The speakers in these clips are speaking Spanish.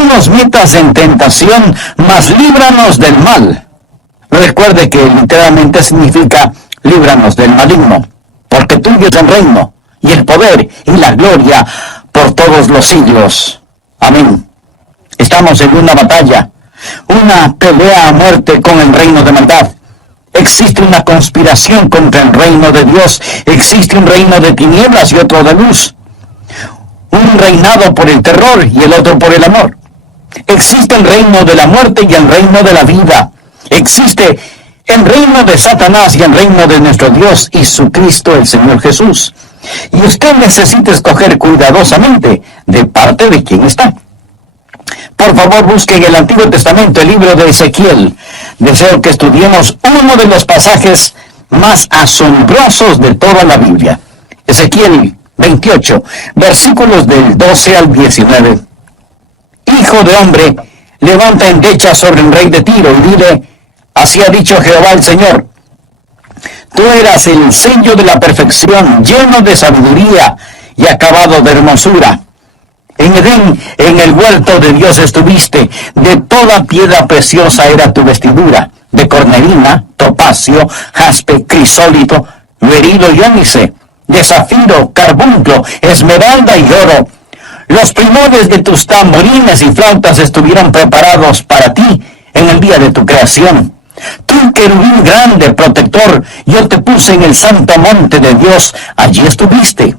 no nos metas en tentación, mas líbranos del mal. Recuerde que literalmente significa líbranos del maligno, porque tuyo es el reino, y el poder, y la gloria, por todos los siglos. Amén. Estamos en una batalla, una pelea a muerte con el reino de maldad. Existe una conspiración contra el reino de Dios. Existe un reino de tinieblas y otro de luz. Un reinado por el terror y el otro por el amor. Existe el reino de la muerte y el reino de la vida. Existe el reino de Satanás y el reino de nuestro Dios y su Cristo, el Señor Jesús. Y usted necesita escoger cuidadosamente de parte de quién está. Por favor, busque en el Antiguo Testamento el libro de Ezequiel. Deseo que estudiemos uno de los pasajes más asombrosos de toda la Biblia. Ezequiel 28, versículos del 12 al 19. Hijo de hombre, levanta endecha sobre el rey de Tiro y dile, así ha dicho Jehová el Señor. Tú eras el sello de la perfección, lleno de sabiduría y acabado de hermosura. En Edén, en el huerto de Dios estuviste, de toda piedra preciosa era tu vestidura, de cornelina, topacio, jaspe, crisólito, berilo y ónice, de zafiro, carbunclo, esmeralda y oro. Los primores de tus tamborines y flautas estuvieron preparados para ti en el día de tu creación. Tú, querubín grande, protector, yo te puse en el santo monte de Dios, allí estuviste.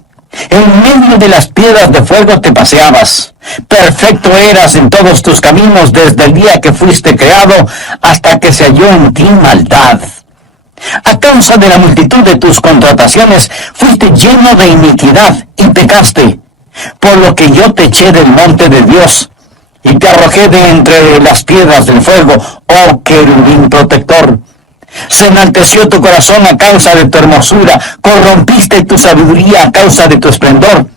En medio de las piedras de fuego te paseabas. Perfecto eras en todos tus caminos desde el día que fuiste creado hasta que se halló en ti maldad. A causa de la multitud de tus contrataciones fuiste lleno de iniquidad y pecaste, por lo que yo te eché del monte de Dios y te arrojé de entre las piedras del fuego, oh querubín protector. Se enalteció tu corazón a causa de tu hermosura, corrompiste tu sabiduría a causa de tu esplendor.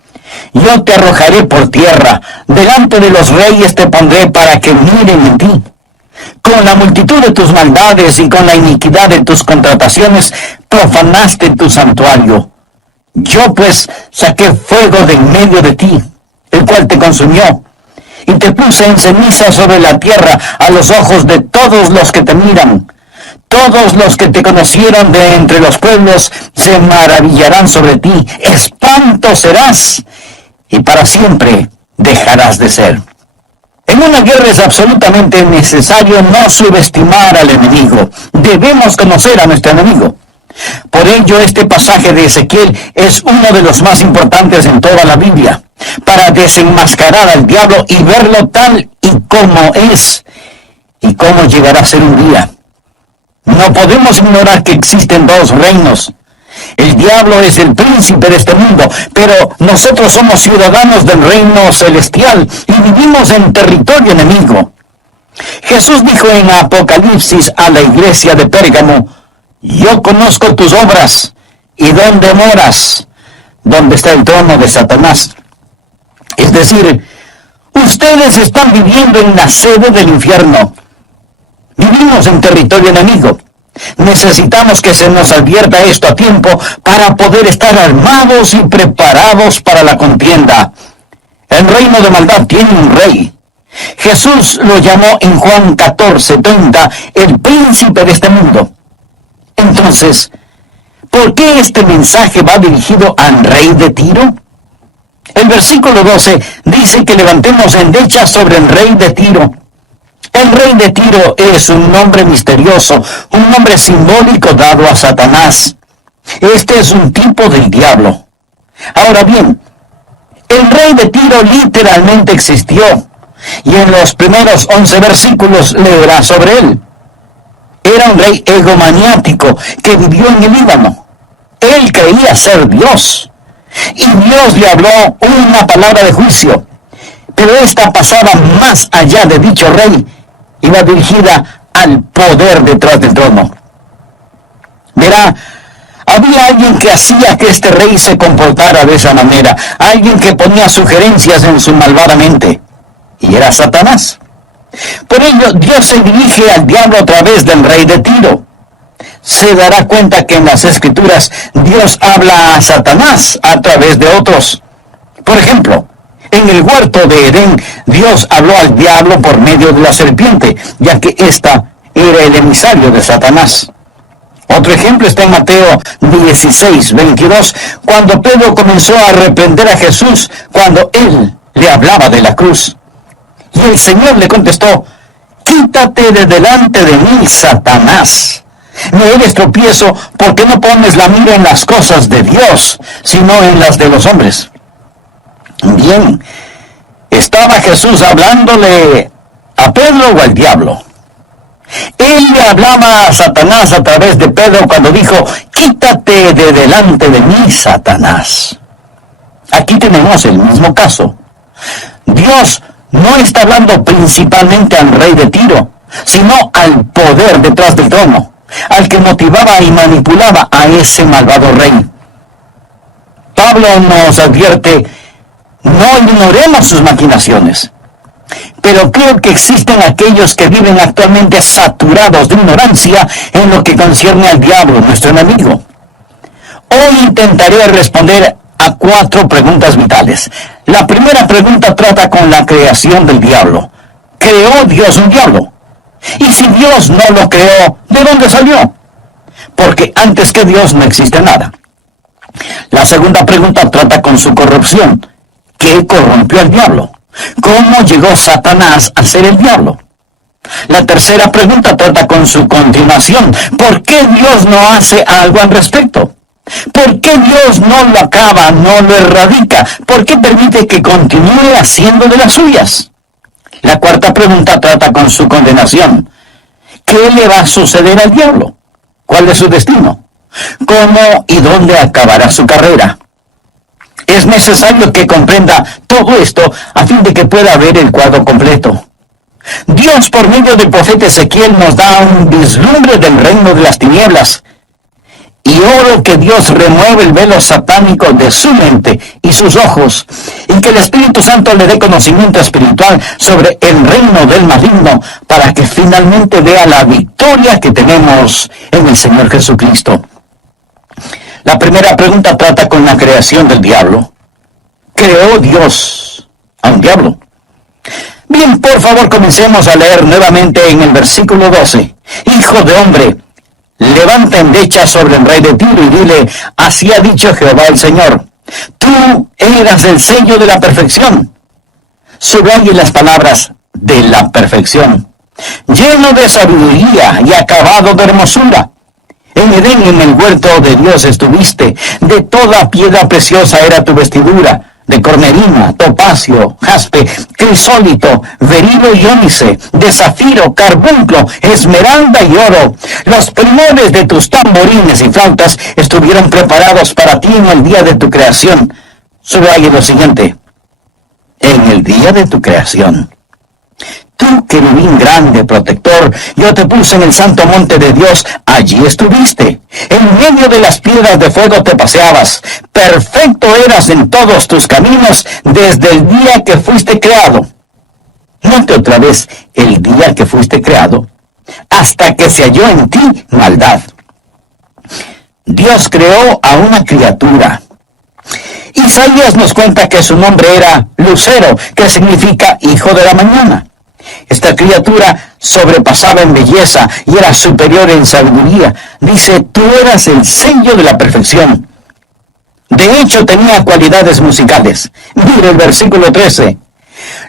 Yo te arrojaré por tierra, delante de los reyes te pondré para que miren en ti. Con la multitud de tus maldades y con la iniquidad de tus contrataciones, profanaste tu santuario. Yo pues saqué fuego de en medio de ti, el cual te consumió, y te puse en ceniza sobre la tierra a los ojos de todos los que te miran. Todos los que te conocieron de entre los pueblos se maravillarán sobre ti. Espanto serás, y para siempre dejarás de ser. En una guerra es absolutamente necesario no subestimar al enemigo. Debemos conocer a nuestro enemigo. Por ello, este pasaje de Ezequiel es uno de los más importantes en toda la Biblia, para desenmascarar al diablo y verlo tal y como es, y cómo llegará a ser un día. No podemos ignorar que existen dos reinos. El diablo es el príncipe de este mundo, pero nosotros somos ciudadanos del reino celestial y vivimos en territorio enemigo. Jesús dijo en Apocalipsis a la iglesia de Pérgamo, yo conozco tus obras y dónde moras, donde está el trono de Satanás. Es decir, ustedes están viviendo en la sede del infierno. Vivimos en territorio enemigo. Necesitamos que se nos advierta esto a tiempo para poder estar armados y preparados para la contienda. El reino de maldad tiene un rey. Jesús lo llamó en Juan 14:30 el príncipe de este mundo. Entonces, ¿por qué este mensaje va dirigido al rey de Tiro? El versículo 12 dice que levantemos endecha sobre el rey de Tiro. El rey de Tiro es un nombre misterioso, un nombre simbólico dado a Satanás. Este es un tipo del diablo. Ahora bien, el rey de Tiro literalmente existió, y en los primeros 11 versículos leerá sobre él. Era un rey egomaniático que vivió en el Líbano. Él creía ser Dios, y Dios le habló una palabra de juicio, pero esta pasaba más allá de dicho rey, iba dirigida al poder detrás del trono. Verá, había alguien que hacía que este rey se comportara de esa manera, alguien que ponía sugerencias en su malvada mente, y era Satanás. Por ello, Dios se dirige al diablo a través del rey de Tiro. Se dará cuenta que en las Escrituras Dios habla a Satanás a través de otros. Por ejemplo, En el huerto de Edén, Dios habló al diablo por medio de la serpiente, ya que ésta era el emisario de Satanás. Otro ejemplo está en Mateo 16:22, cuando Pedro comenzó a reprender a Jesús cuando él le hablaba de la cruz. Y el Señor le contestó: quítate de delante de mí, Satanás. Me eres tropiezo porque no pones la mira en las cosas de Dios, sino en las de los hombres. Bien, ¿estaba Jesús hablándole a Pedro o al diablo? Él le hablaba a Satanás a través de Pedro cuando dijo: quítate de delante de mí, Satanás. Aquí tenemos el mismo caso. Dios no está hablando principalmente al rey de Tiro, sino al poder detrás del trono, al que motivaba y manipulaba a ese malvado rey. Pablo nos advierte: no ignoremos sus maquinaciones. Pero creo que existen aquellos que viven actualmente saturados de ignorancia en lo que concierne al diablo, nuestro enemigo. Hoy intentaré responder a 4 preguntas vitales. La primera pregunta trata con la creación del diablo. ¿Creó Dios un diablo? Y si Dios no lo creó, ¿de dónde salió? Porque antes que Dios no existe nada. La segunda pregunta trata con su corrupción. ¿Qué corrompió al diablo? ¿Cómo llegó Satanás a ser el diablo? La tercera pregunta trata con su continuación. ¿Por qué Dios no hace algo al respecto? ¿Por qué Dios no lo acaba, no lo erradica? ¿Por qué permite que continúe haciendo de las suyas? La cuarta pregunta trata con su condenación. ¿Qué le va a suceder al diablo? ¿Cuál es su destino? ¿Cómo y dónde acabará su carrera? Es necesario que comprenda todo esto a fin de que pueda ver el cuadro completo. Dios, por medio del profeta Ezequiel, nos da un vislumbre del reino de las tinieblas. Y oro que Dios remueve el velo satánico de su mente y sus ojos, y que el Espíritu Santo le dé conocimiento espiritual sobre el reino del maligno, para que finalmente vea la victoria que tenemos en el Señor Jesucristo. La primera pregunta trata con la creación del diablo. ¿Creó Dios a un diablo? Bien, por favor, comencemos a leer nuevamente en el versículo 12. Hijo de hombre, levanta endecha sobre el rey de Tiro y dile: así ha dicho Jehová el Señor, tú eras el sello de la perfección. Subraye las palabras de la perfección. Lleno de sabiduría y acabado de hermosura. En Edén, en el huerto de Dios estuviste. De toda piedra preciosa era tu vestidura, de cornerina, topacio, jaspe, crisólito, berilo y ónice, de zafiro, carbunclo, esmeralda y oro. Los primores de tus tamborines y flautas estuvieron preparados para ti en el día de tu creación. Subraye lo siguiente: en el día de tu creación. Tú, querubín grande, protector, yo te puse en el santo monte de Dios, allí estuviste. En medio de las piedras de fuego te paseabas. Perfecto eras en todos tus caminos desde el día que fuiste creado. Note otra vez el día que fuiste creado, hasta que se halló en ti maldad. Dios creó a una criatura. Isaías nos cuenta que su nombre era Lucero, que significa hijo de la mañana. Esta criatura sobrepasaba en belleza y era superior en sabiduría. Dice: tú eras el sello de la perfección. De hecho, tenía cualidades musicales. Mire el versículo 13.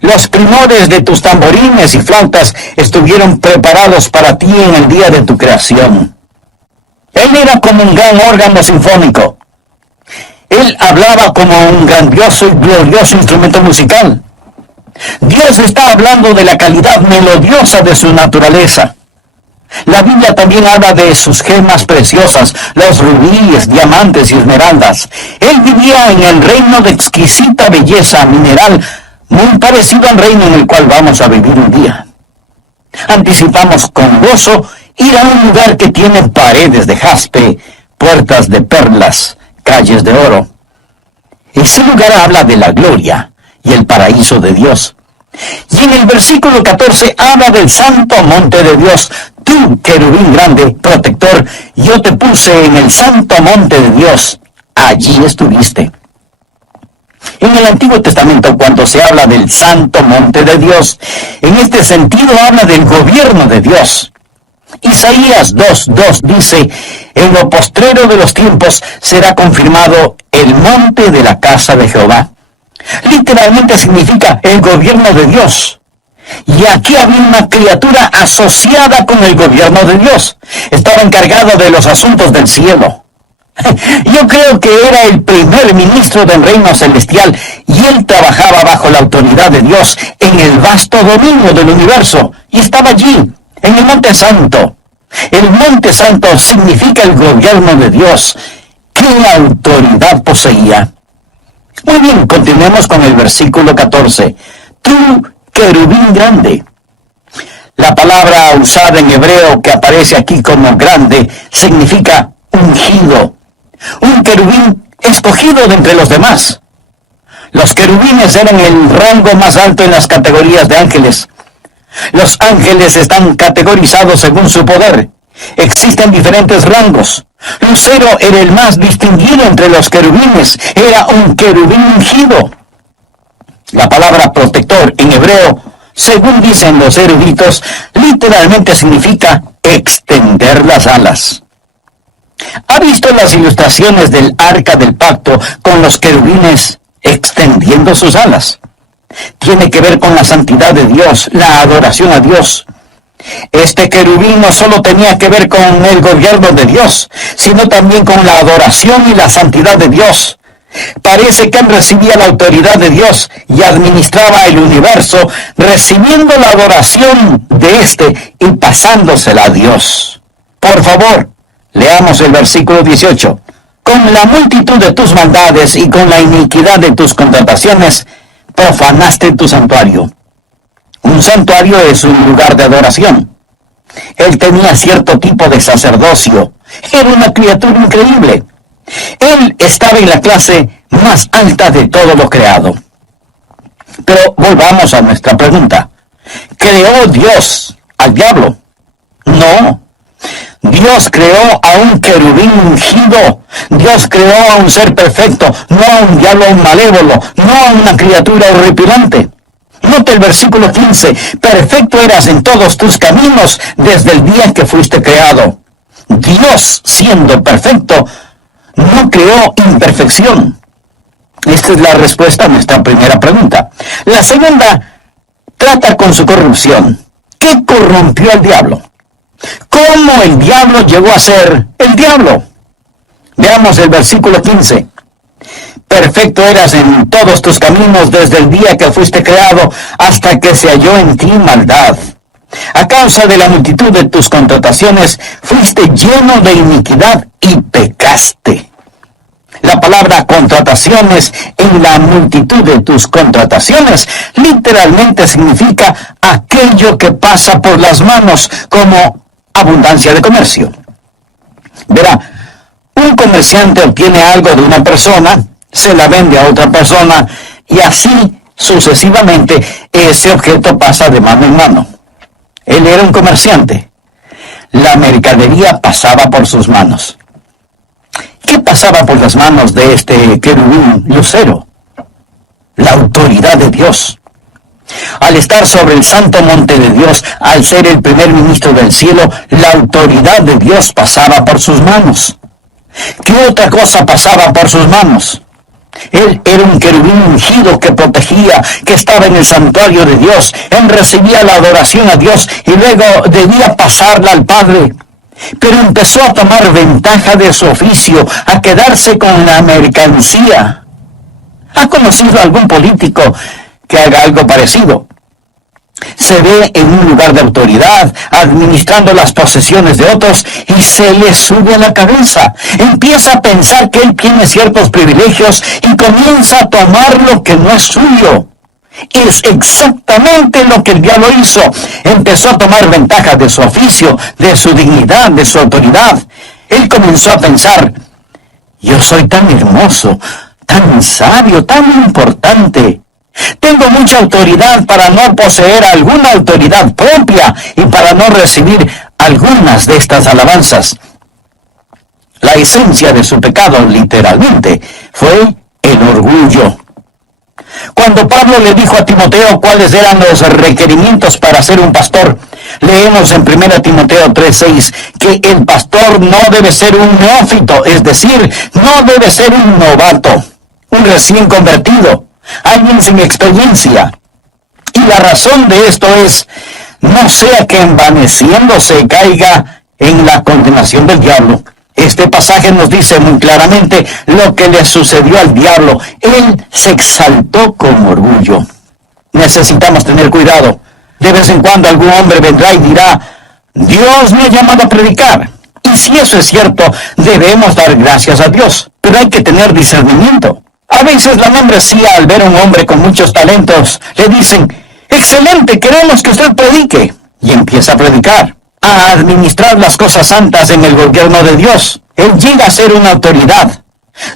Los primores de tus tamborines y flautas estuvieron preparados para ti en el día de tu creación. Él era como un gran órgano sinfónico. Él hablaba como un grandioso y glorioso instrumento musical. Dios está hablando de la calidad melodiosa de su naturaleza. La Biblia también habla de sus gemas preciosas, los rubíes, diamantes y esmeraldas. Él vivía en el reino de exquisita belleza mineral, muy parecido al reino en el cual vamos a vivir un día. Anticipamos con gozo ir a un lugar que tiene paredes de jaspe, puertas de perlas, calles de oro. Ese lugar habla de la gloria y el paraíso de Dios. Y en el versículo 14 habla del santo monte de Dios. Tú, querubín grande, protector, yo te puse en el santo monte de Dios. Allí estuviste. En el Antiguo Testamento, cuando se habla del santo monte de Dios, en este sentido habla del gobierno de Dios. Isaías 2:2 dice, en lo postrero de los tiempos será confirmado el monte de la casa de Jehová. Literalmente significa el gobierno de Dios. Y aquí había una criatura asociada con el gobierno de Dios. Estaba encargado de los asuntos del cielo. Yo creo que era el primer ministro del reino celestial y él trabajaba bajo la autoridad de Dios en el vasto dominio del universo y estaba allí, en el Monte Santo. El Monte Santo significa el gobierno de Dios. ¿Qué autoridad poseía? Muy bien, continuemos con el versículo 14. Tú, querubín grande. La palabra usada en hebreo que aparece aquí como grande significa ungido. Un querubín escogido de entre los demás. Los querubines eran el rango más alto en las categorías de ángeles. Los ángeles están categorizados según su poder. Existen diferentes rangos. Lucero era el más distinguido entre los querubines. Era un querubín ungido. La palabra protector en hebreo, según dicen los eruditos, literalmente significa extender las alas. ¿Ha visto las ilustraciones del Arca del Pacto con los querubines extendiendo sus alas? Tiene que ver con la santidad de Dios, la adoración a Dios. Este querubín no solo tenía que ver con el gobierno de Dios, sino también con la adoración y la santidad de Dios. Parece que él recibía la autoridad de Dios y administraba el universo, recibiendo la adoración de éste y pasándosela a Dios. Por favor, leamos el versículo 18. Con la multitud de tus maldades y con la iniquidad de tus contrataciones, profanaste tu santuario. Un santuario es un lugar de adoración. Él tenía cierto tipo de sacerdocio. Era una criatura increíble. Él estaba en la clase más alta de todo lo creado. Pero volvamos a nuestra pregunta. ¿Creó Dios al diablo? No. Dios creó a un querubín ungido. Dios creó a un ser perfecto, no a un diablo malévolo, no a una criatura horripilante. Note el versículo 15. Perfecto eras en todos tus caminos desde el día que fuiste creado. Dios, siendo perfecto, no creó imperfección. Esta es la respuesta a nuestra primera pregunta. La segunda trata con su corrupción. ¿Qué corrompió al diablo? ¿Cómo el diablo llegó a ser el diablo? Veamos el versículo 15. Perfecto eras en todos tus caminos desde el día que fuiste creado hasta que se halló en ti maldad. A causa de la multitud de tus contrataciones fuiste lleno de iniquidad y pecaste. La palabra contrataciones en la multitud de tus contrataciones literalmente significa aquello que pasa por las manos, como abundancia de comercio. Verá, un comerciante obtiene algo de una persona, se la vende a otra persona y así sucesivamente ese objeto pasa de mano en mano. Él era un comerciante. La mercadería pasaba por sus manos. ¿Qué pasaba por las manos de este querubín lucero? La autoridad de Dios. Al estar sobre el santo monte de Dios, al ser el primer ministro del cielo, la autoridad de Dios pasaba por sus manos. ¿Qué otra cosa pasaba por sus manos? Él era un querubín ungido que protegía, que estaba en el santuario de Dios. Él recibía la adoración a Dios y luego debía pasarla al Padre. Pero empezó a tomar ventaja de su oficio, a quedarse con la mercancía. ¿Ha conocido algún político que haga algo parecido? Se ve en un lugar de autoridad, administrando las posesiones de otros, y se le sube a la cabeza. Empieza a pensar que él tiene ciertos privilegios y comienza a tomar lo que no es suyo. Es exactamente lo que el diablo hizo. Empezó a tomar ventaja de su oficio, de su dignidad, de su autoridad. Él comenzó a pensar, yo soy tan hermoso, tan sabio, tan importante. Tengo mucha autoridad para no poseer alguna autoridad propia y para no recibir algunas de estas alabanzas. La esencia de su pecado, literalmente, fue el orgullo. Cuando Pablo le dijo a Timoteo cuáles eran los requerimientos para ser un pastor, leemos en 1 Timoteo 3:6 que el pastor no debe ser un neófito, es decir, no debe ser un novato, un recién convertido, alguien sin experiencia. Y la razón de esto es, no sea que envaneciéndose caiga en la condenación del diablo. Este pasaje nos dice muy claramente lo que le sucedió al diablo. Él se exaltó con orgullo. Necesitamos tener cuidado. De vez en cuando algún hombre vendrá y dirá, Dios me ha llamado a predicar. Y si eso es cierto, debemos dar gracias a Dios. Pero hay que tener discernimiento. A veces la membresía, al ver a un hombre con muchos talentos, le dicen, excelente, queremos que usted predique. Y empieza a predicar, a administrar las cosas santas en el gobierno de Dios. Él llega a ser una autoridad.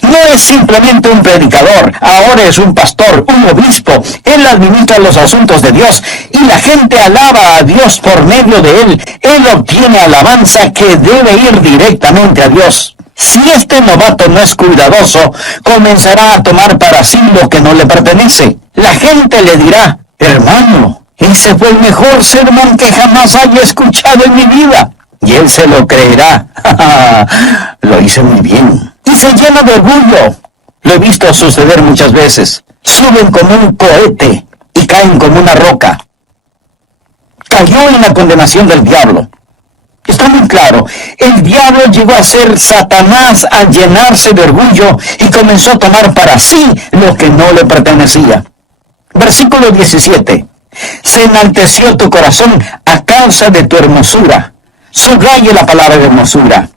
No es simplemente un predicador, ahora es un pastor, un obispo. Él administra los asuntos de Dios y la gente alaba a Dios por medio de él. Él obtiene alabanza que debe ir directamente a Dios. Si este novato no es cuidadoso, comenzará a tomar para sí lo que no le pertenece. La gente le dirá, hermano, ese fue el mejor sermón que jamás haya escuchado en mi vida. Y él se lo creerá. Lo hice muy bien. Y se llena de orgullo. Lo he visto suceder muchas veces. Suben como un cohete y caen como una roca. Cayó en la condenación del diablo. Está muy claro, el diablo llegó a ser Satanás, a llenarse de orgullo y comenzó a tomar para sí lo que no le pertenecía. Versículo 17. Se enalteció tu corazón a causa de tu hermosura. Subraye la palabra de hermosura.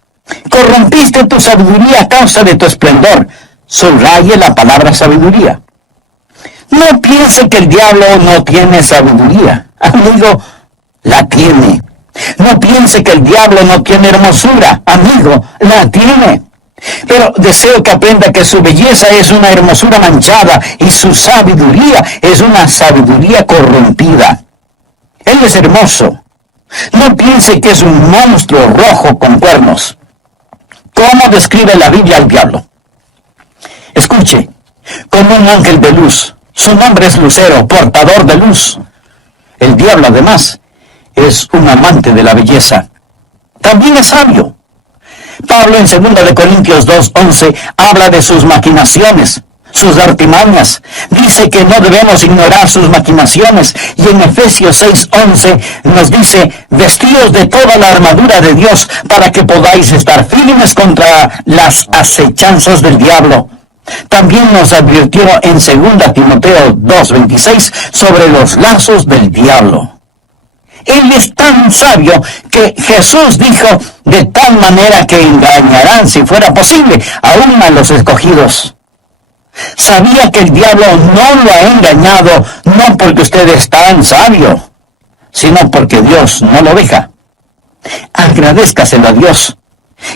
Corrompiste tu sabiduría a causa de tu esplendor. Subraye la palabra sabiduría. No piense que el diablo no tiene sabiduría. Amigo, la tiene. No piense que el diablo no tiene hermosura. Amigo, la tiene. Pero deseo que aprenda que su belleza es una hermosura manchada y su sabiduría es una sabiduría corrompida. Él es hermoso. No piense que es un monstruo rojo con cuernos. ¿Cómo describe la Biblia al diablo? Escuche, como un ángel de luz. Su nombre es Lucero, portador de luz. El diablo, además, es un amante de la belleza. También es sabio. Pablo en 2 Corintios 2:11 habla de sus maquinaciones, sus artimañas. Dice que no debemos ignorar sus maquinaciones. Y en Efesios 6:11 nos dice, vestíos de toda la armadura de Dios para que podáis estar firmes contra las acechanzas del diablo. También nos advirtió en 2 Timoteo 2:26 sobre los lazos del diablo. Él es tan sabio que Jesús dijo, de tal manera que engañarán, si fuera posible, aún a los escogidos. Sabía que el diablo no lo ha engañado, no porque usted es tan sabio, sino porque Dios no lo deja. Agradézcaselo a Dios.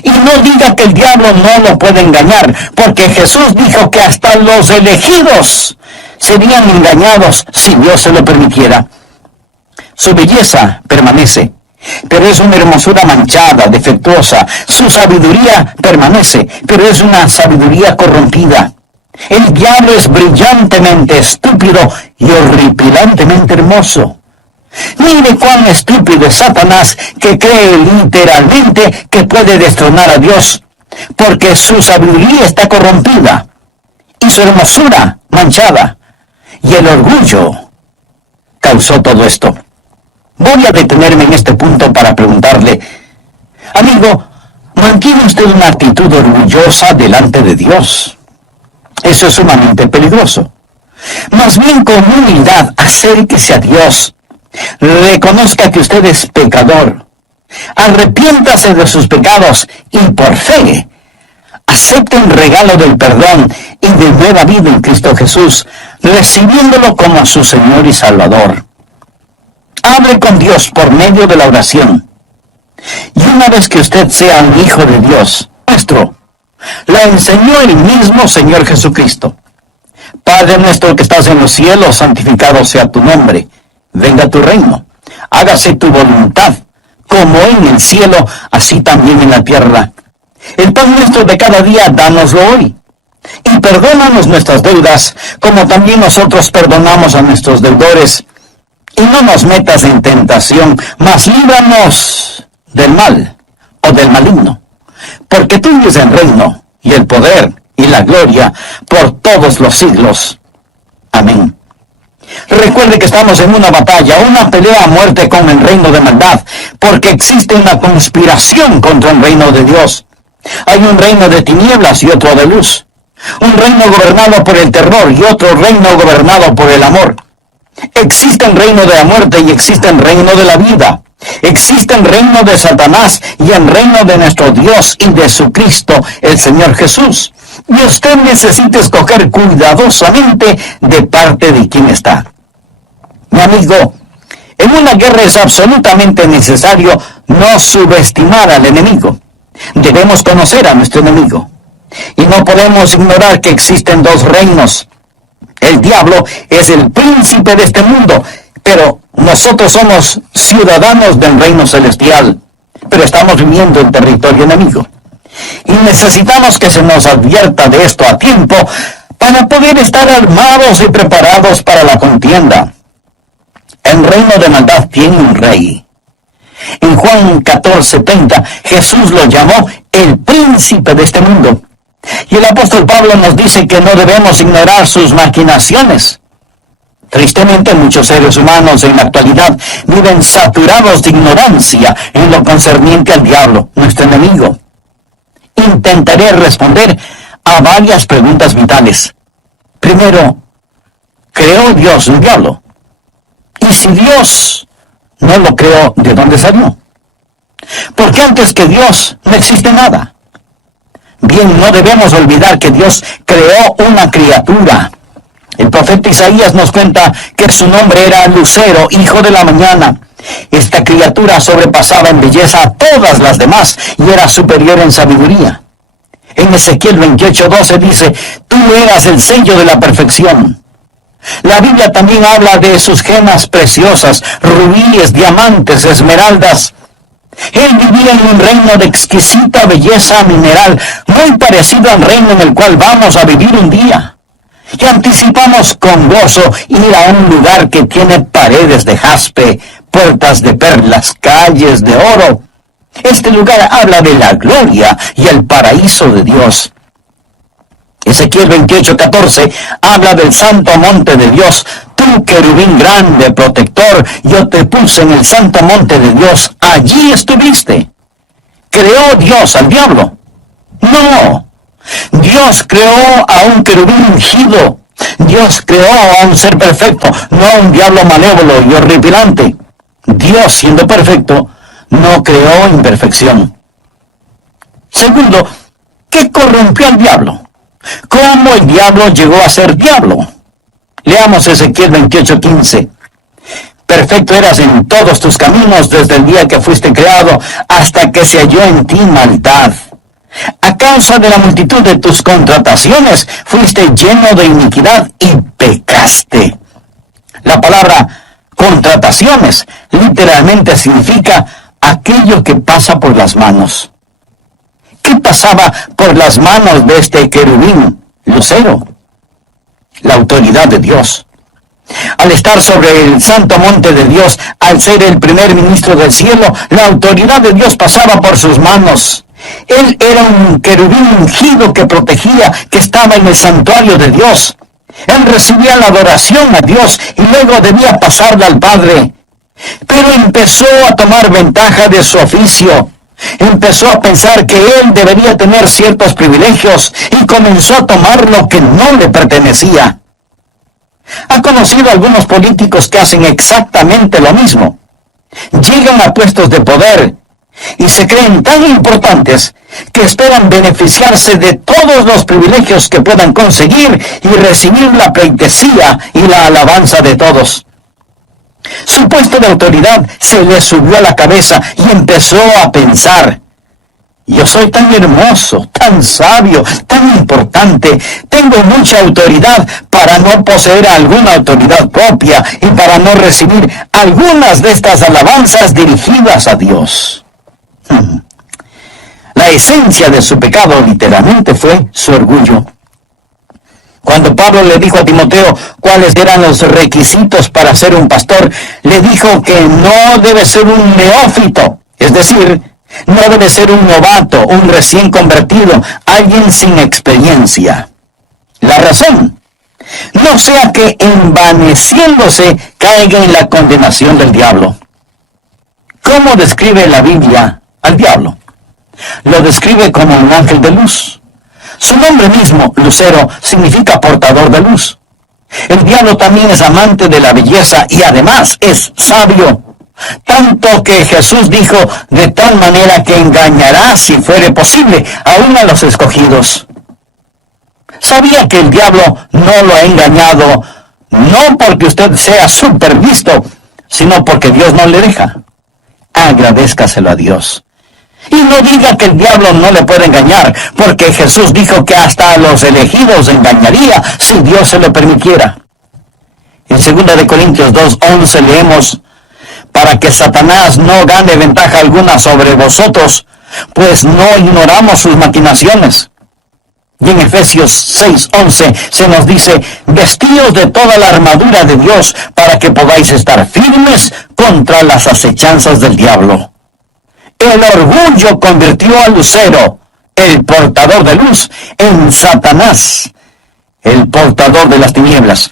Y no diga que el diablo no lo puede engañar, porque Jesús dijo que hasta los elegidos serían engañados si Dios se lo permitiera. Su belleza permanece, pero es una hermosura manchada, defectuosa. Su sabiduría permanece, pero es una sabiduría corrompida. El diablo es brillantemente estúpido y horripilantemente hermoso. Mire cuán estúpido es Satanás, que cree literalmente que puede destronar a Dios, porque su sabiduría está corrompida y su hermosura manchada, y el orgullo causó todo esto. Voy a detenerme en este punto para preguntarle, amigo, ¿mantiene usted una actitud orgullosa delante de Dios? Eso es sumamente peligroso. Más bien con humildad, acérquese a Dios. Reconozca que usted es pecador. Arrepiéntase de sus pecados y por fe acepte un regalo del perdón y de nueva vida en Cristo Jesús, recibiéndolo como su Señor y Salvador. Hable con Dios por medio de la oración. Y una vez que usted sea un hijo de Dios, nuestro, la enseñó el mismo Señor Jesucristo. Padre nuestro que estás en los cielos, santificado sea tu nombre. Venga tu reino. Hágase tu voluntad, como en el cielo, así también en la tierra. El pan nuestro de cada día, dánoslo hoy. Y perdónanos nuestras deudas, como también nosotros perdonamos a nuestros deudores. Y no nos metas en tentación, mas líbranos del mal o del maligno. Porque tuyo es el reino, y el poder, y la gloria, por todos los siglos. Amén. Recuerde que estamos en una batalla, una pelea a muerte con el reino de maldad, porque existe una conspiración contra el reino de Dios. Hay un reino de tinieblas y otro de luz. Un reino gobernado por el terror y otro reino gobernado por el amor. Existe el reino de la muerte y existe el reino de la vida. Existe el reino de Satanás y el reino de nuestro Dios y de su Cristo, el Señor Jesús. Y usted necesita escoger cuidadosamente de parte de quién está. Mi amigo, en una guerra es absolutamente necesario no subestimar al enemigo. Debemos conocer a nuestro enemigo. Y no podemos ignorar que existen dos reinos. El diablo es el príncipe de este mundo, pero nosotros somos ciudadanos del reino celestial, pero estamos viviendo en territorio enemigo. Y necesitamos que se nos advierta de esto a tiempo para poder estar armados y preparados para la contienda. El reino de maldad tiene un rey. En Juan 14:30, Jesús lo llamó el príncipe de este mundo. Y el apóstol Pablo nos dice que no debemos ignorar sus maquinaciones. Tristemente, muchos seres humanos en la actualidad viven saturados de ignorancia en lo concerniente al diablo, nuestro enemigo. Intentaré responder a varias preguntas vitales. Primero, ¿creó Dios un diablo? Y si Dios no lo creó, ¿de dónde salió? Porque antes que Dios no existe nada. Bien, no debemos olvidar que Dios creó una criatura. El profeta Isaías nos cuenta que su nombre era Lucero, hijo de la mañana. Esta criatura sobrepasaba en belleza a todas las demás y era superior en sabiduría. En Ezequiel 28:12 dice, tú eras el sello de la perfección. La Biblia también habla de sus gemas preciosas, rubíes, diamantes, esmeraldas. Él vivía en un reino de exquisita belleza mineral, muy parecido al reino en el cual vamos a vivir un día. Y anticipamos con gozo ir a un lugar que tiene paredes de jaspe, puertas de perlas, calles de oro. Este lugar habla de la gloria y el paraíso de Dios. Ezequiel 28:14 habla del santo monte de Dios. Tú, querubín grande, protector, yo te puse en el santo monte de Dios. Allí estuviste. ¿Creó Dios al diablo? No. Dios creó a un querubín ungido. Dios creó a un ser perfecto, no a un diablo malévolo y horripilante. Dios, siendo perfecto, no creó imperfección. Segundo, ¿qué corrompió al diablo? ¿Cómo el diablo llegó a ser diablo? Leamos Ezequiel 28:15. Perfecto eras en todos tus caminos desde el día que fuiste creado hasta que se halló en ti maldad. A causa de la multitud de tus contrataciones fuiste lleno de iniquidad y pecaste. La palabra contrataciones literalmente significa aquello que pasa por las manos. ¿Qué pasaba por las manos de este querubín, Lucero? La autoridad de Dios. Al estar sobre el santo monte de Dios, al ser el primer ministro del cielo, la autoridad de Dios pasaba por sus manos. Él era un querubín ungido que protegía, que estaba en el santuario de Dios. Él recibía la adoración a Dios y luego debía pasarla al Padre. Pero empezó a tomar ventaja de su oficio. Empezó a pensar que él debería tener ciertos privilegios y comenzó a tomar lo que no le pertenecía. Ha conocido algunos políticos que hacen exactamente lo mismo. Llegan a puestos de poder y se creen tan importantes que esperan beneficiarse de todos los privilegios que puedan conseguir y recibir la pleitesía y la alabanza de todos. Su puesto de autoridad se le subió a la cabeza y empezó a pensar: yo soy tan hermoso, tan sabio, tan importante, tengo mucha autoridad para no poseer alguna autoridad propia y para no recibir algunas de estas alabanzas dirigidas a Dios. La esencia de su pecado literalmente fue su orgullo. Cuando Pablo le dijo a Timoteo cuáles eran los requisitos para ser un pastor, le dijo que no debe ser un neófito, es decir, no debe ser un novato, un recién convertido, alguien sin experiencia. La razón, no sea que envaneciéndose caiga en la condenación del diablo. ¿Cómo describe la Biblia al diablo? Lo describe como un ángel de luz. Su nombre mismo, Lucero, significa portador de luz. El diablo también es amante de la belleza y además es sabio. Tanto que Jesús dijo, de tal manera que engañará, si fuere posible, aún a los escogidos. ¿Sabía que el diablo no lo ha engañado, no porque usted sea supervisto, sino porque Dios no le deja? Agradézcaselo a Dios. Y no diga que el diablo no le puede engañar, porque Jesús dijo que hasta a los elegidos engañaría si Dios se lo permitiera. En 2 Corintios 2:11 leemos, para que Satanás no gane ventaja alguna sobre vosotros, pues no ignoramos sus maquinaciones. Y en Efesios 6:11 se nos dice, vestíos de toda la armadura de Dios para que podáis estar firmes contra las acechanzas del diablo. El orgullo convirtió a Lucero, el portador de luz, en Satanás, el portador de las tinieblas.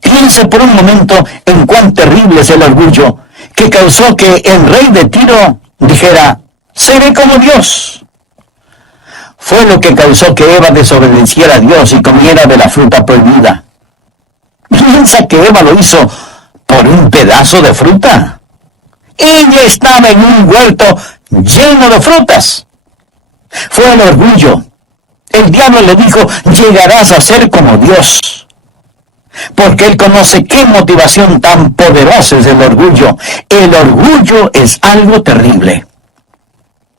Piense por un momento en cuán terrible es el orgullo que causó que el rey de Tiro dijera, seré como Dios. Fue lo que causó que Eva desobedeciera a Dios y comiera de la fruta prohibida. ¿Piensa que Eva lo hizo por un pedazo de fruta? Ella estaba en un huerto lleno de frutas. Fue el orgullo. El diablo le dijo, llegarás a ser como Dios. Porque él conoce qué motivación tan poderosa es el orgullo. El orgullo es algo terrible.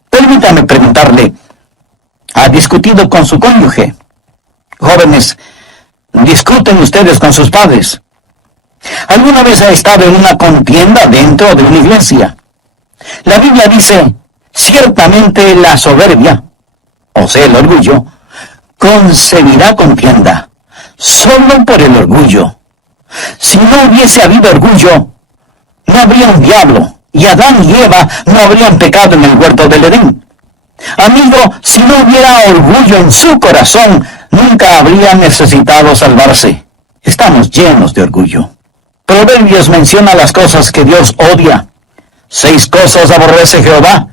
Permítame preguntarle, ¿ha discutido con su cónyuge? Jóvenes, ¿discuten ustedes con sus padres? ¿Alguna vez ha estado en una contienda dentro de una iglesia? La Biblia dice, ciertamente la soberbia, o sea, el orgullo, concebirá contienda, solo por el orgullo. Si no hubiese habido orgullo, no habría un diablo, y Adán y Eva no habrían pecado en el huerto del Edén. Amigo, si no hubiera orgullo en su corazón, nunca habría necesitado salvarse. Estamos llenos de orgullo. Proverbios menciona las cosas que Dios odia. 6 cosas aborrece Jehová,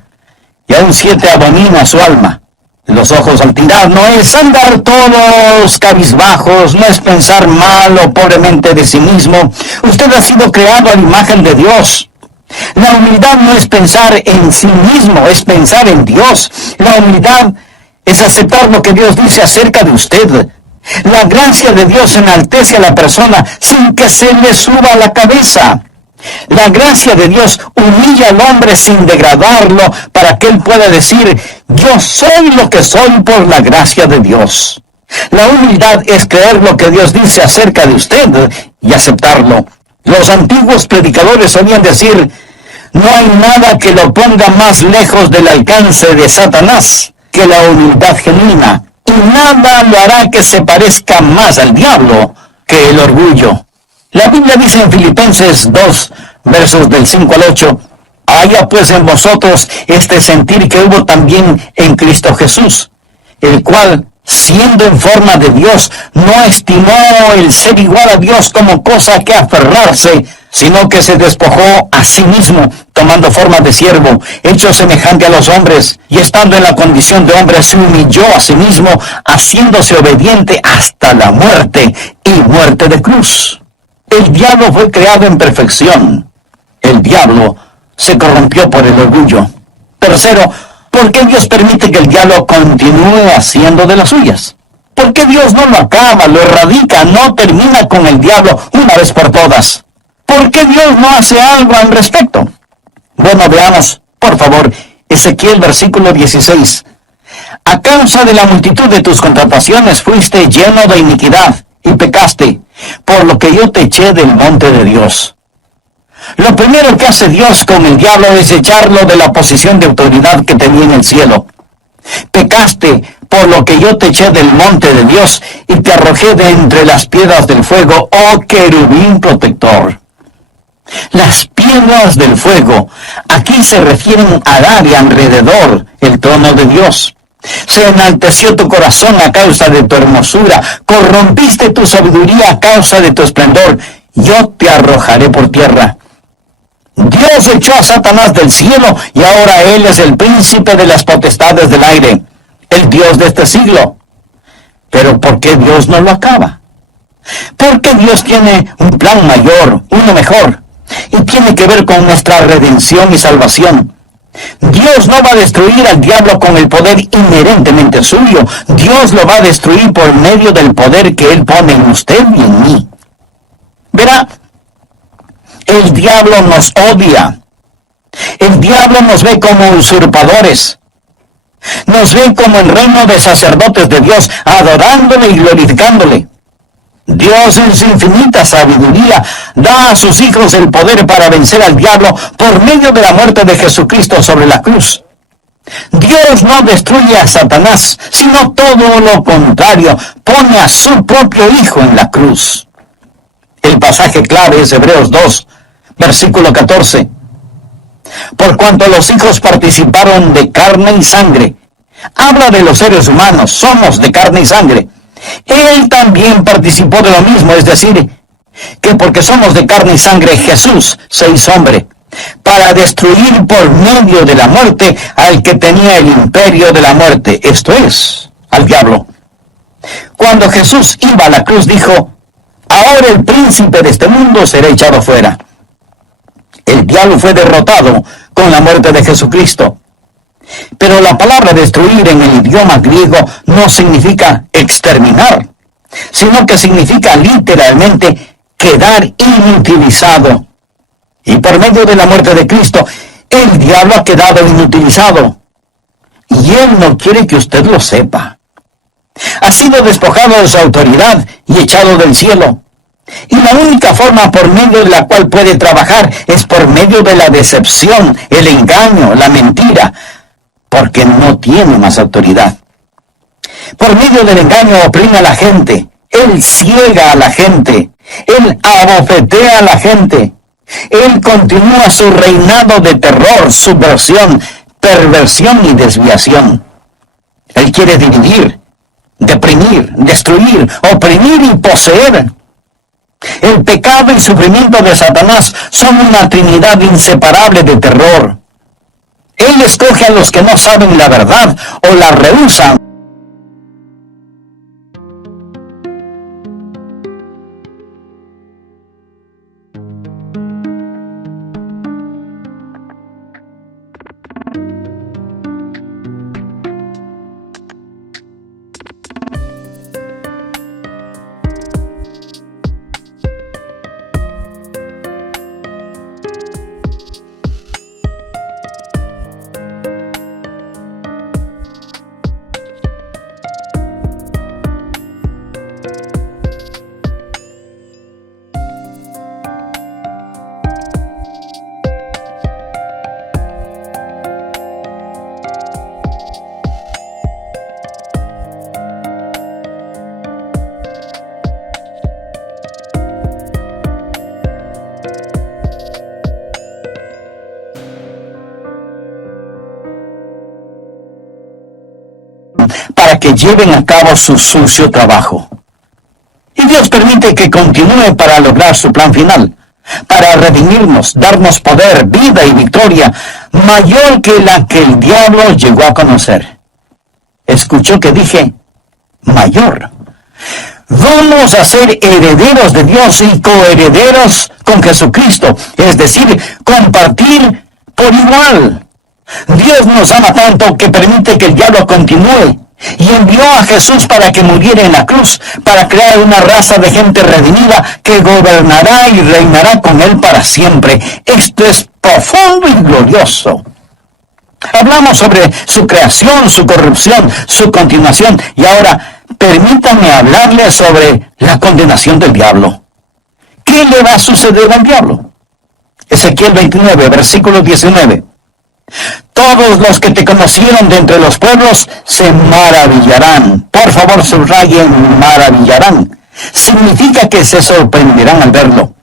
y aún 7 abomina su alma. Los ojos altivos no es andar todos cabizbajos, no es pensar mal o pobremente de sí mismo. Usted ha sido creado a la imagen de Dios. La humildad no es pensar en sí mismo, es pensar en Dios. La humildad es aceptar lo que Dios dice acerca de usted. La gracia de Dios enaltece a la persona sin que se le suba a la cabeza. La gracia de Dios humilla al hombre sin degradarlo para que él pueda decir, yo soy lo que soy por la gracia de Dios. La humildad es creer lo que Dios dice acerca de usted y aceptarlo. Los antiguos predicadores solían decir, no hay nada que lo ponga más lejos del alcance de Satanás que la humildad genuina. Y nada lo hará que se parezca más al diablo que el orgullo. La Biblia dice en Filipenses 2, versos del 5 al 8, haya pues en vosotros este sentir que hubo también en Cristo Jesús, el cual, siendo en forma de Dios, no estimó el ser igual a Dios como cosa que aferrarse, sino que se despojó a sí mismo, tomando forma de siervo, hecho semejante a los hombres, y estando en la condición de hombre, se humilló a sí mismo, haciéndose obediente hasta la muerte, y muerte de cruz. El diablo fue creado en perfección. El diablo se corrompió por el orgullo. Tercero, ¿por qué Dios permite que el diablo continúe haciendo de las suyas? ¿Por qué Dios no lo acaba, lo erradica, no termina con el diablo una vez por todas? ¿Por qué Dios no hace algo al respecto? Bueno, veamos, por favor, Ezequiel versículo 16. A causa de la multitud de tus contrataciones fuiste lleno de iniquidad y pecaste, por lo que yo te eché del monte de Dios. Lo primero que hace Dios con el diablo es echarlo de la posición de autoridad que tenía en el cielo. Pecaste, por lo que yo te eché del monte de Dios y te arrojé de entre las piedras del fuego, oh querubín protector. Las piedras del fuego aquí se refieren al área alrededor el trono de Dios. Se enalteció tu corazón a causa de tu hermosura, corrompiste tu sabiduría a causa de tu esplendor, yo te arrojaré por tierra. Dios echó a Satanás del cielo y ahora él es el príncipe de las potestades del aire, el Dios de este siglo. Pero ¿por qué Dios no lo acaba? Porque Dios tiene un plan mayor, uno mejor, y tiene que ver con nuestra redención y salvación. Dios no va a destruir al diablo con el poder inherentemente suyo. Dios lo va a destruir por medio del poder que Él pone en usted y en mí. Verá, el diablo nos odia. El diablo nos ve como usurpadores. Nos ve como el reino de sacerdotes de Dios, adorándole y glorificándole. Dios en su infinita sabiduría da a sus hijos el poder para vencer al diablo por medio de la muerte de Jesucristo sobre la cruz. Dios no destruye a Satanás, sino todo lo contrario, pone a su propio Hijo en la cruz. El pasaje clave es Hebreos 2, versículo 14. Por cuanto los hijos participaron de carne y sangre, habla de los seres humanos, somos de carne y sangre. Él también participó de lo mismo, es decir, que porque somos de carne y sangre, Jesús se hizo hombre, para destruir por medio de la muerte al que tenía el imperio de la muerte, esto es, al diablo. Cuando Jesús iba a la cruz dijo, ahora el príncipe de este mundo será echado fuera. El diablo fue derrotado con la muerte de Jesucristo. Pero la palabra destruir en el idioma griego no significa exterminar, sino que significa literalmente quedar inutilizado. Y por medio de la muerte de Cristo, el diablo ha quedado inutilizado. Y Él no quiere que usted lo sepa. Ha sido despojado de su autoridad y echado del cielo. Y la única forma por medio de la cual puede trabajar es por medio de la decepción, el engaño, la mentira, porque no tiene más autoridad. Por medio del engaño oprime a la gente, Él ciega a la gente, Él abofetea a la gente, Él continúa su reinado de terror, subversión, perversión y desviación. Él quiere dividir, deprimir, destruir, oprimir y poseer. El pecado y sufrimiento de Satanás son una trinidad inseparable de terror. Él escoge a los que no saben la verdad o la rehúsan. Para que lleven a cabo su sucio trabajo. Y Dios permite que continúe para lograr su plan final, para redimirnos, darnos poder, vida y victoria, mayor que la que el diablo llegó a conocer. Escuchó que dije, mayor. Vamos a ser herederos de Dios y coherederos con Jesucristo, es decir, compartir por igual. Dios nos ama tanto que permite que el diablo continúe y envió a Jesús para que muriera en la cruz, para crear una raza de gente redimida que gobernará y reinará con Él para siempre. Esto es profundo y glorioso. Hablamos sobre su creación, su corrupción, su continuación, y ahora permítanme hablarles sobre la condenación del diablo. ¿Qué le va a suceder al diablo? Ezequiel 29, versículo 19. Todos los que te conocieron de entre los pueblos se maravillarán. Por favor, subrayen maravillarán. Significa que se sorprenderán al verlo.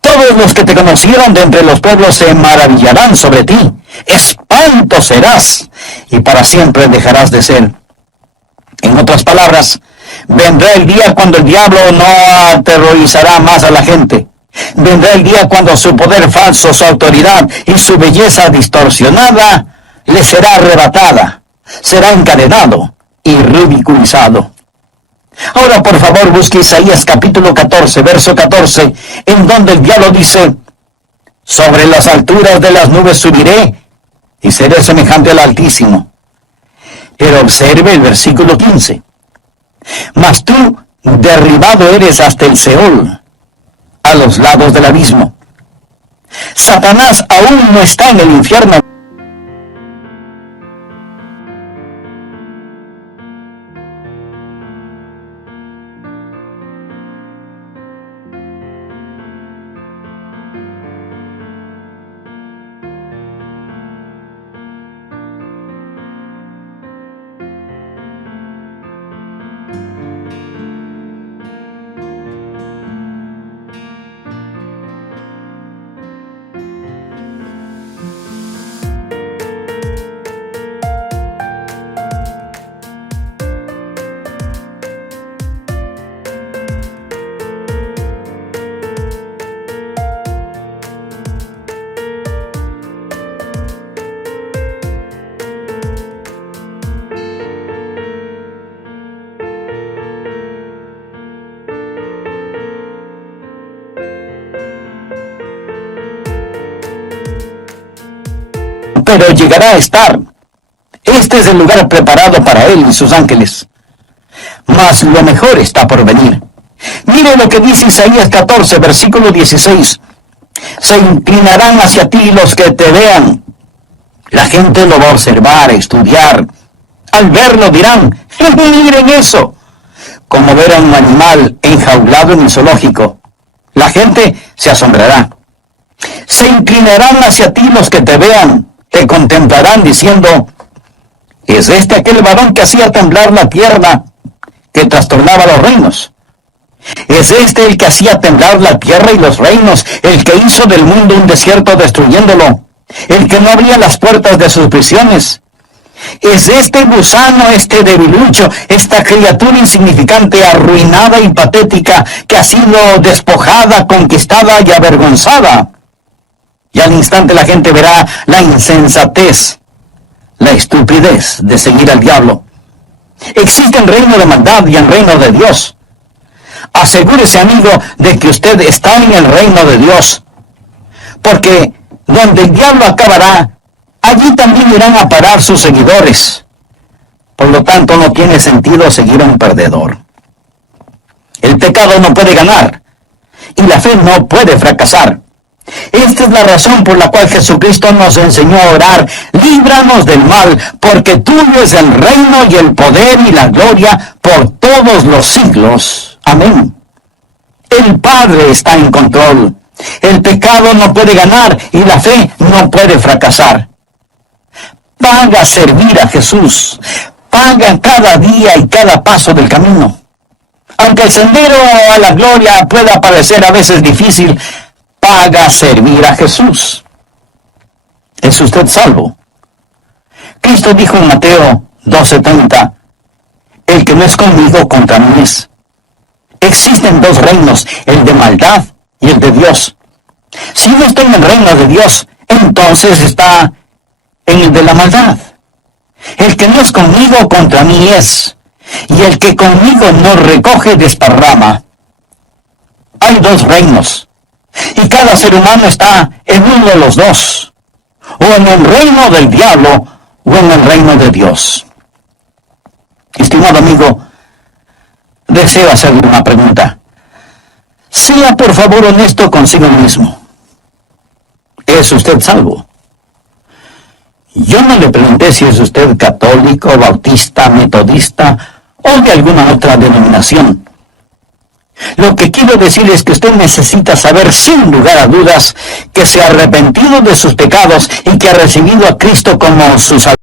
Todos los que te conocieron de entre los pueblos se maravillarán sobre ti. Espanto serás, y para siempre dejarás de ser. En otras palabras, vendrá el día cuando el diablo no aterrorizará más a la gente. Vendrá el día cuando su poder falso, su autoridad y su belleza distorsionada le será arrebatada, será encadenado y ridiculizado. Ahora, por favor, busque Isaías capítulo 14, verso 14, en donde el diablo dice: sobre las alturas de las nubes subiré y seré semejante al Altísimo. Pero observe el versículo 15. Mas tú derribado eres hasta el Seol, a los lados del abismo. Satanás aún no está en el infierno. Pero llegará a estar. Este es el lugar preparado para él y sus ángeles. Mas lo mejor está por venir. Mire lo que dice Isaías 14, versículo 16. Se inclinarán hacia ti los que te vean. La gente lo va a observar, a estudiar. Al verlo dirán: miren eso. Como ver a un animal enjaulado en el zoológico. La gente se asombrará. Se inclinarán hacia ti los que te vean. Te contemplarán diciendo: ¿es este aquel varón que hacía temblar la tierra, que trastornaba los reinos? ¿Es este el que hacía temblar la tierra y los reinos, el que hizo del mundo un desierto destruyéndolo, el que no abría las puertas de sus prisiones? ¿Es este gusano, este debilucho, esta criatura insignificante, arruinada y patética, que ha sido despojada, conquistada y avergonzada? Y al instante la gente verá la insensatez, la estupidez de seguir al diablo. Existe el reino de maldad y el reino de Dios. Asegúrese, amigo, de que usted está en el reino de Dios. Porque donde el diablo acabará, allí también irán a parar sus seguidores. Por lo tanto, no tiene sentido seguir a un perdedor. El pecado no puede ganar, y la fe no puede fracasar. Esta es la razón por la cual Jesucristo nos enseñó a orar: líbranos del mal, porque tuyo es el reino y el poder y la gloria por todos los siglos. Amén. El Padre está en control. El pecado no puede ganar y la fe no puede fracasar. Paga servir a Jesús. Paga cada día y cada paso del camino. Aunque el sendero a la gloria pueda parecer a veces difícil, paga servir a Jesús. ¿Es usted salvo? Cristo dijo en Mateo 12:30: el que no es conmigo, contra mí es. Existen dos reinos, el de maldad y el de Dios. Si no está en el reino de Dios, entonces está en el de la maldad. El que no es conmigo, contra mí es. Y el que conmigo no recoge, desparrama. Hay dos reinos. Y cada ser humano está en uno de los dos, o en el reino del diablo, o en el reino de Dios. Estimado amigo, deseo hacerle una pregunta. Sea por favor honesto consigo mismo. ¿Es usted salvo? Yo no le pregunté si es usted católico, bautista, metodista o de alguna otra denominación. Lo que quiero decir es que usted necesita saber sin lugar a dudas que se ha arrepentido de sus pecados y que ha recibido a Cristo como su Salvador.